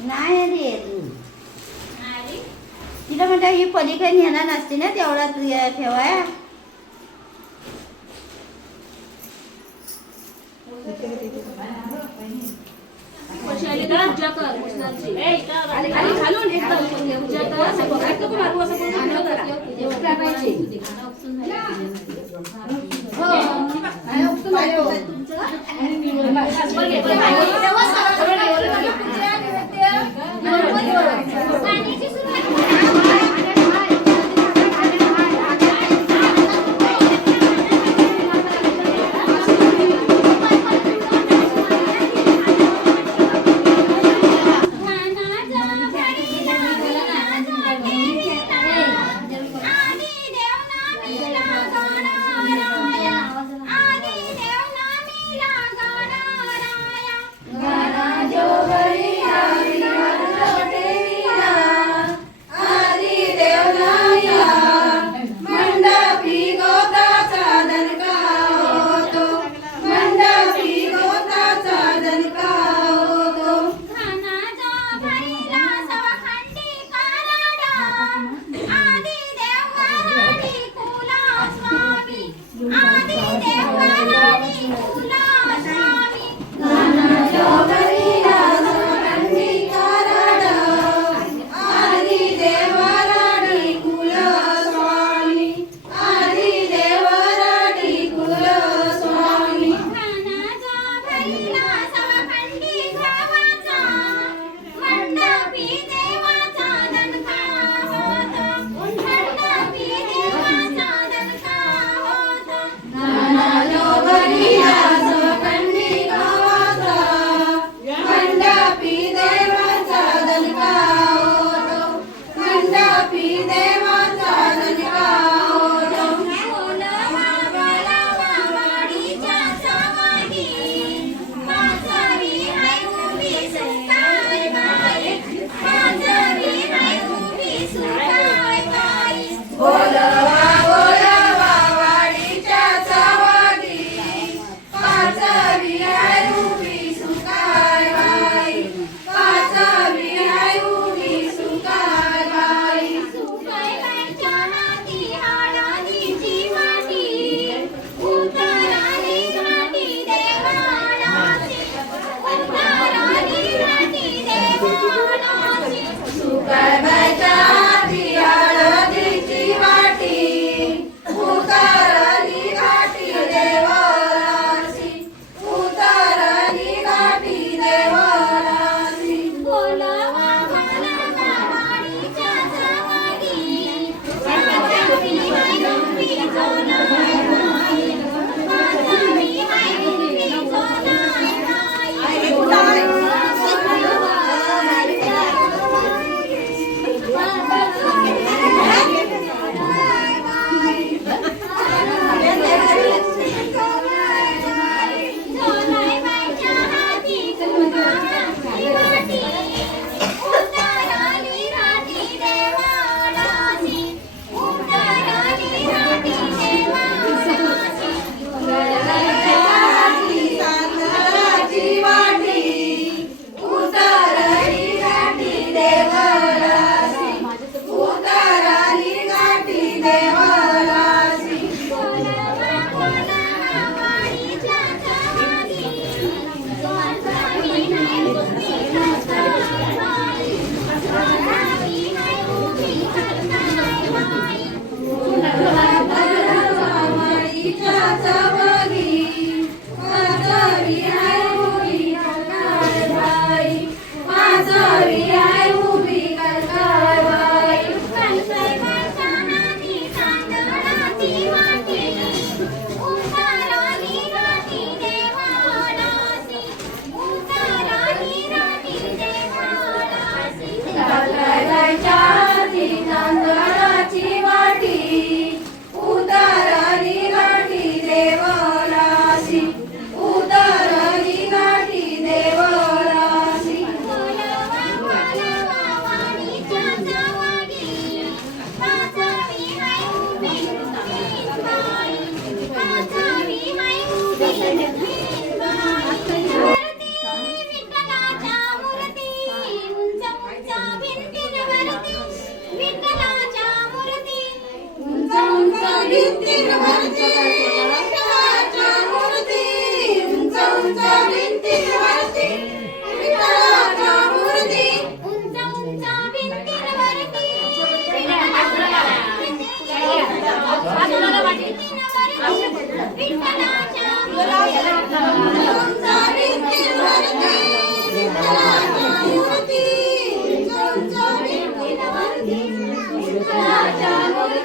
नाही आली अजून. तिला म्हणता ही पलीकडे नेणार नसते ना तेवढा ठेवाय. पूजा कर कृष्णाची घालून एकदम पूजा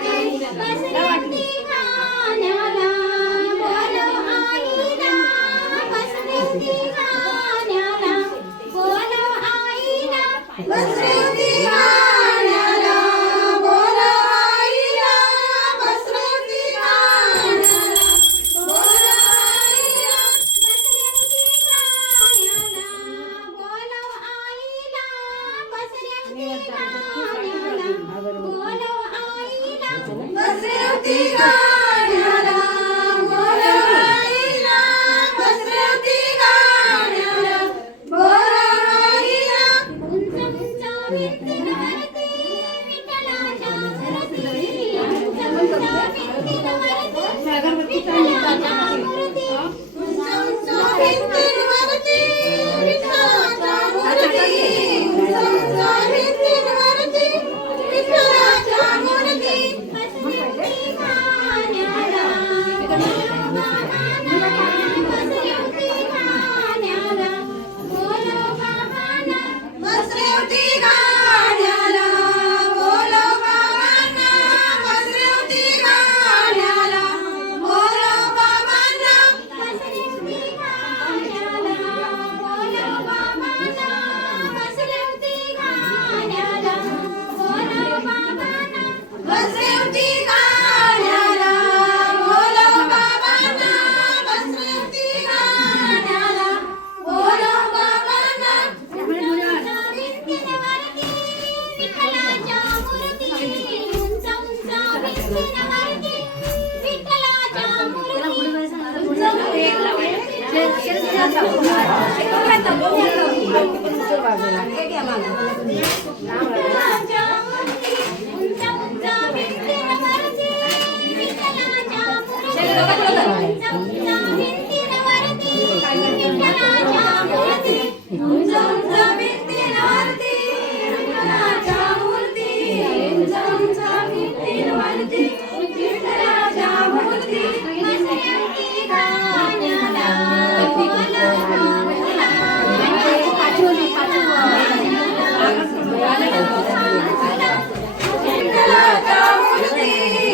बसवती गाण्याला बोलव आईला बसवती गाण्याला बोलव आईला बसवती गाण्याला बोलव आईला बसवती गाण्याला बोलव आईला बसवती गाण्याला बोलव आईला बसवती गाण्याला बोलव आईला बसवती गाण्याला बोलव आईला बसवती गाण्याला बोलव आईला उंच उंच भिंतीवरती विठ्ठलाच्या मूर्ती उंच उंच भिंतीवरती विठ्ठलाच्या मूर्ती उंच उंच भिंतीवरती विठ्ठलाच्या मूर्ती उंच उंच भिंतीवरती विठ्ठलाच्या मूर्ती बसवती गाण्याला बोलव बाबांना बसवती गाण्याला बोलव बाबांना बसवती गाण्याला बोलव बाबांना बसवती गाण्याला बोलव बाबांना बसवती गाण्याला बोलव बाबांना बसवती गाण्याला बोलव बाबांना बसवती गाण्याला बोलव बाबांना बसवती गाण्याला बोलव बाबांना भिंतीवरती विठ्ठलाच्या मूर्ती उंच उंच भिंतीवरती विठ्ठलाच्या मूर्ती विठ्ठलाच्या मूर्ती उंच उंच भिंतीवरती विठ्ठलाच्या मूर्ती उंच उंच भिंतीवरती विठ्ठलाच्या मूर्ती उंच उंच भिंतीवरती विठ्ठलाच्या मूर्ती उंच उंच भिंतीवरती विठ्ठलाच्या मूर्ती बसवती गाण्याला बोलव विठ्ठलाच्या मूर्ती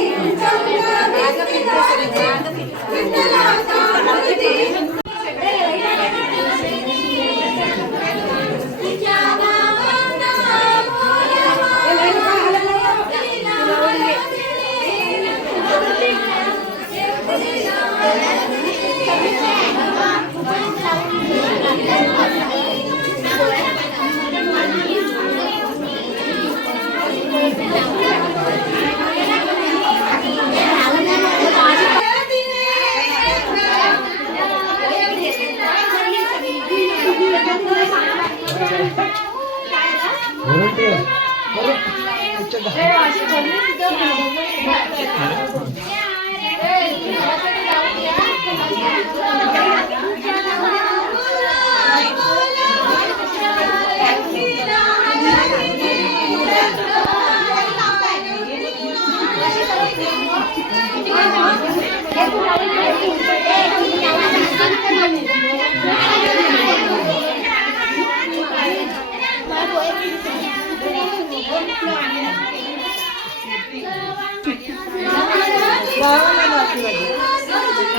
उंच उंच भिंतीवरती विठ्ठलाच्या मूर्ती तिच्या बाबांना बोलव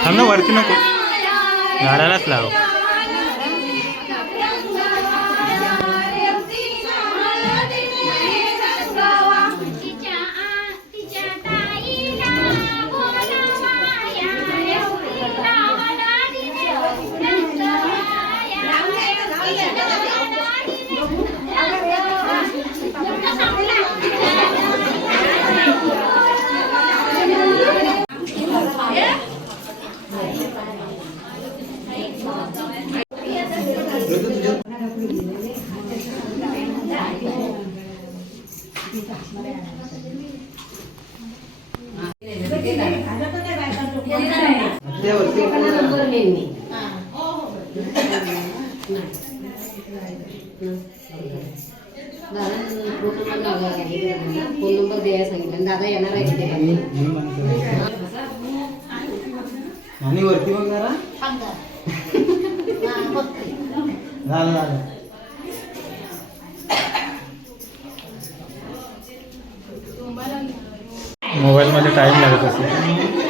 थांब ना, वरती नको, झाडालाच लाव. फोन नंबर द्यायला सांगितलं. दादा येणार आहे तिथे. आणि वरती बघ जरा. झालं झालं. मोबाईलमध्ये टाईम लागत असेल.